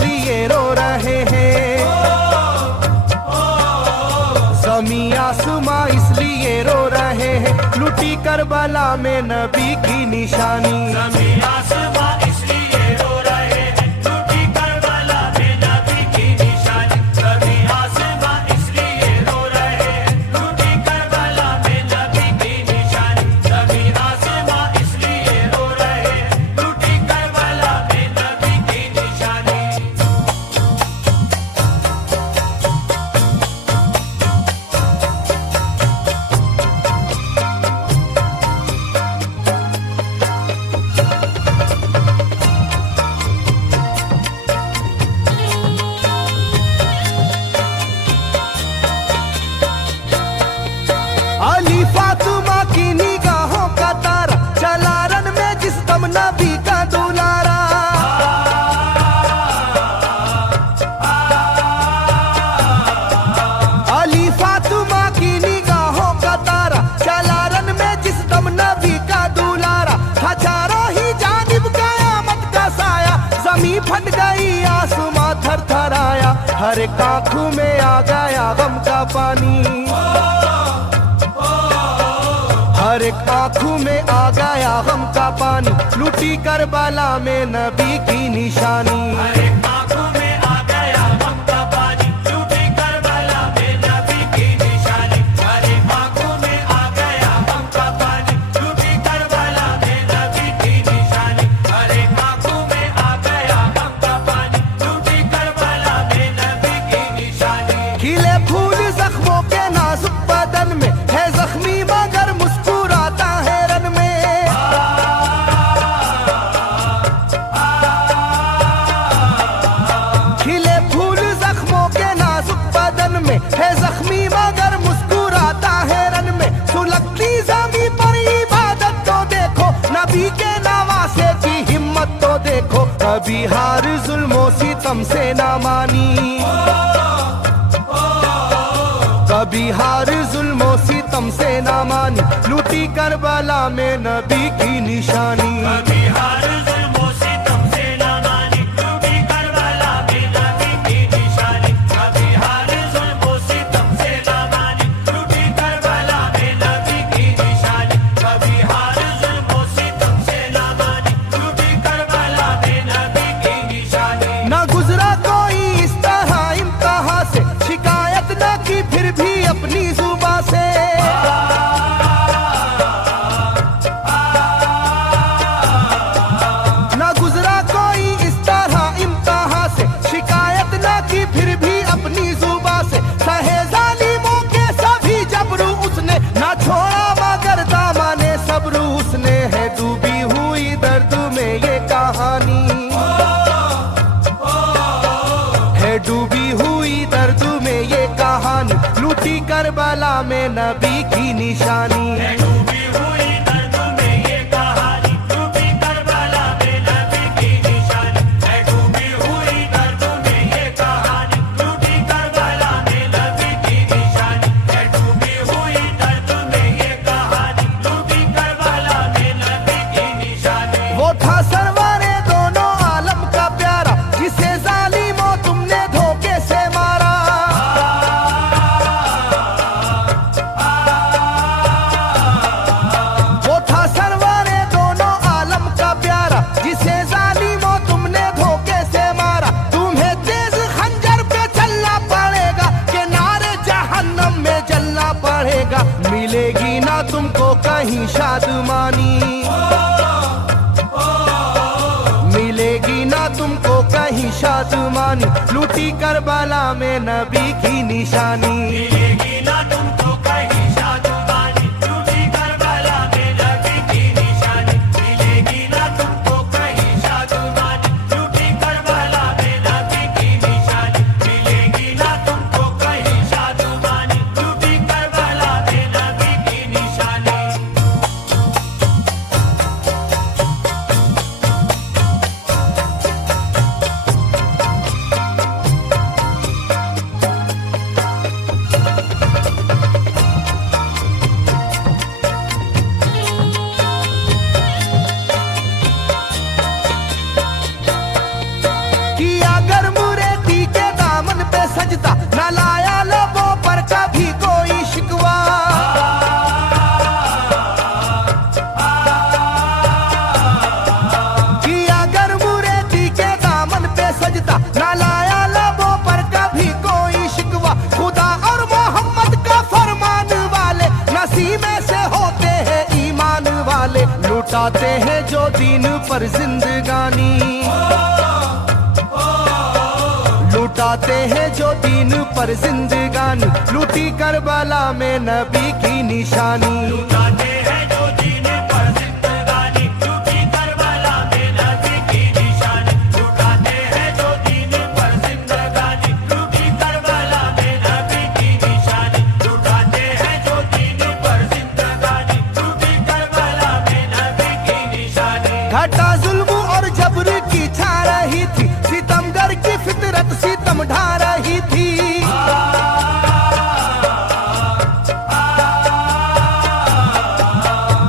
इसलिए रो रहे हैं, ज़मीं आसमां इसलिए रो रहे हैं, लुटी करबला में नबी की निशानी। ज़मीं आसमां इसलिए रो रहे हैं, लुटी करबला में नबी की निशानी। ज़मीं आसमां इसलिए रो रहे हैं, लुटी करबला में नबी की निशानी। ज़मीं आसमां इसलिए रो रहे हैं, लुटी करबला में नबी की निशानी। अली फातिमा की निगाहों का तारा, चला रन में जिस दम नबी का दुलारा। अली फातिमा की निगाहों का तारा, चला रन में जिस दम नबी का दुलारा। था चारों ही जानिब कयामत का साया, जमीन फट गई आसमां थर थर आया। हर एक आंखों में आ गया गम का पानी, हर एक आंखों में आ गया गम का पानी, लुटी करबला में नबी की निशानी। हर एक आंखों में आ गया गम का पानी, लुटी करबला में नबी की निशानी। हर एक आंखों में आ गया गम का पानी, लुटी करबला में नबी की निशानी। हर एक आंखों में आ गया गम का पानी, लुटी करबला में नबी की निशानी। खिले फूल जख्मों के नाजुक बदन में, है जख्मी मगर मुस्कुराता है रन में। खिले फूल जख्मों के नाजुक बदन में, है जख्मी मगर मुस्कुराता है रन में। सुलगती ज़मीं पर इबादत तो देखो, नबी के नवासे की हिम्मत तो देखो। कभी हार जुल्मों सितम से ना मानी, कभी हार जुल्मों सितम से ना मानी, लुटी करबला में नबी की निशानी। कभी हार जुल्मों सितम से ना मानी, लुटी करबला में नबी की निशानी। कभी हार जुल्मों सितम से ना मानी, लुटी करबला में नबी की निशानी। कभी हार जुल्मों सितम से ना मानी, लुटी करबला में नबी की निशानी। ना गुजरा कोई इस तरह इम्तिहान से, शिकायत न की फिर भी अपनी जुबां से। ना गुजरा कोई इस तरह इम्तिहान से, शिकायत न की फिर भी अपनी जुबां से। सहे जालिमों के सभी जबरू उसने, ना छोड़ा मगर दामने सब्र उसने। है डूबी हुई दर्द में ये कहानी, है डूबी हुई दर्द में ये कहानी, लुटी करबला में नबी की निशानी। है डूबी हुई दर्द में ये कहानी, लुटी करबला में नबी की निशानी। है डूबी हुई दर्द में ये कहानी, लुटी करबला में नबी की निशानी। है डूबी हुई दर्द में ये कहानी, लुटी करबला में नबी की निशानी। वो था सरवरे दोनों आलम का प्यारा, जिसे जालिमों तुमने धोखे से मारा। वो था सरवरे दोनों आलम का प्यारा, जिसे जालिमों तुमने धोखे से मारा। तुम्हें तेज खंजर पे चलना पड़ेगा, के नारे जहन्नम में जलना पड़ेगा। मिलेगी ना तुमको कहीं शादमानी, मिलेगी ना तुमको कहीं शादमानी, लुटी करबला में नबी की निशानी। मिलेगी ना तुमको कहीं शादमानी, लुटी करबला में नबी की निशानी। मिलेगी ना तुमको कहीं शादमानी, लुटी करबला में नबी की निशानी। मिलेगी ना तुमको कहीं शादमानी, लुटी करबला में नबी की निशानी। पर जिंदगानी, लुटाते हैं जो दीन पर जिंदगानी, लूटी करबला में नबी की निशानी। लुटाते हैं जो दीन पर जिंदगानी, लूटी करबला में नबी की निशानी। लुटाते हैं जो दीन पर जिंदगानी, लूटी करबला में नबी की निशानी। लुटाते हैं जो दीन पर जिंदगानी, लूटी करबला में नबी की निशानी। घटा जुल्म और जबर की छा रही थी, सितमगर की फितरत सितम ढा रही थी।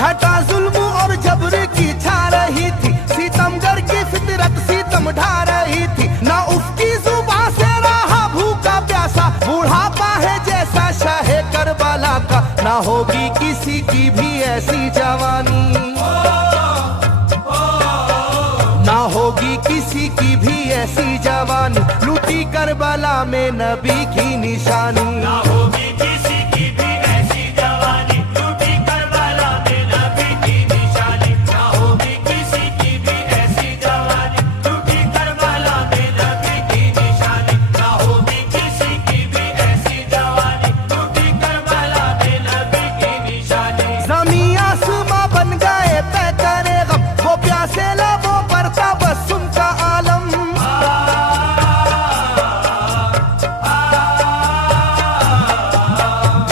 घटा जुल्म और जबर की छा रही थी, सितमगर की फितरत सितम ढा रही थी। ना उसकी जुबां से रहा भूखा प्यासा, बुढ़ापा है जैसा शाहे करबला का, ना होगी किसी की भी ऐसी जवानी, ना होगी किसी की भी ऐसी जवानी, लूटी करबला में नबी की निशानी। ना होगी किसी की भी ऐसी जवानी, लूटी करबला में नबी की निशानी। ना होगी किसी की भी ऐसी जवानी, लूटी करबला में नबी की निशानी। ना होगी किसी की भी ऐसी जवानी, लूटी करबला में नबी की निशानी। ज़मीं आसमां बन गए तय करे गम, वो प्यासे लबों पर तबस्सुम का आलम।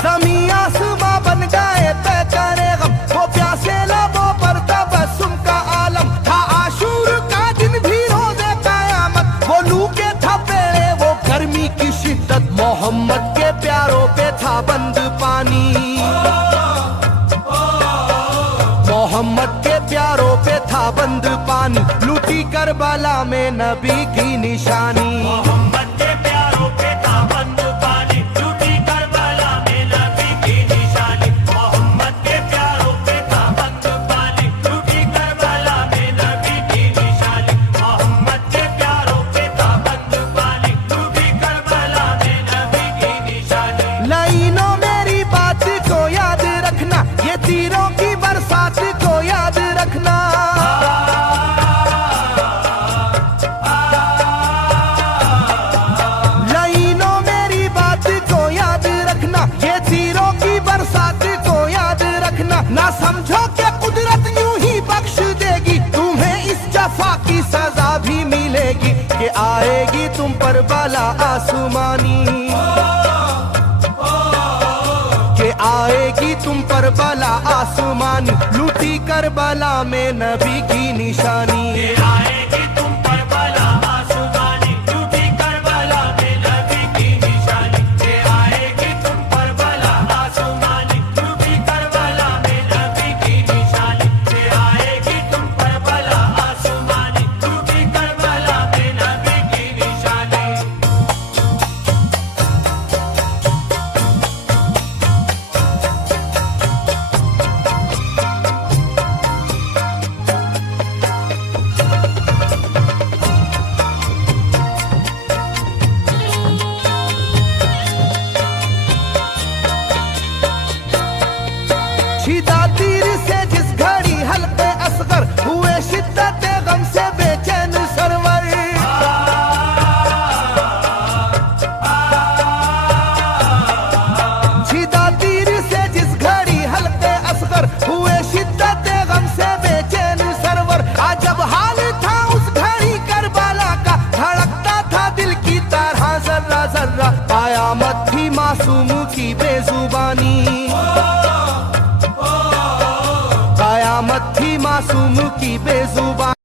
ज़मीं आसमां बन गए तय करे गम, वो प्यासे लबों पर तबस्सुम का आलम। था आशूर का दिन भी रोज़े क़यामत, वो लू के थपेड़े वो गर्मी की शिद्दत, मोहम्मद के प्यारों पे था बंद पानी, मोहम्मद के प्यारों पे था बंद पानी, लूटी करबला में नबी की निशानी। मोहम्मद के प्यारों पे था बंद पानी, लूटी करबला में नबी की निशानी। मोहम्मद के प्यारों पे था बंद पानी, लूटी करबला में नबी की निशानी। मोहम्मद के प्यारों पे था बंद पानी, लूटी करबला में नबी की निशानी। लाइनों मेरी बात को याद रखना, ये तीरों की बरसात को याद रखना। लाइनों मेरी बात को याद रखना, ये तीरों की बरसात को याद रखना। ना समझो कि कुदरत यूं ही बख्श देगी, तुम्हें इस जफा की सजा भी मिलेगी, कि आएगी तुम पर बला आसमानी, के आएगी तुम पर बला आसमानी, लूटी करबला में नबी की निशानी। ये आएगी तुम पर बला आसमानी, लूटी करबला में नबी की निशानी। ये आएगी तुम पर बला आसमानी, लूटी करबला में नबी की निशानी। ये आएगी तुम पर बला आसमानी, लूटी करबला में नबी की निशानी। शिदा तीर से जिस घड़ी हल्के असगर हुए, शिद्दत गम से बेचैन सरवर। शिदा तीर से जिस घड़ी हल्के असगर हुए, शिद्दत गम से बेचैन सरवर। अजब हाल था उस घड़ी करबला का, धड़कता था दिल की तरह जर्रा जर्रा, कयामत थी मासूम की बेजुबानी, कयामत थी मासूम की बेजुबान।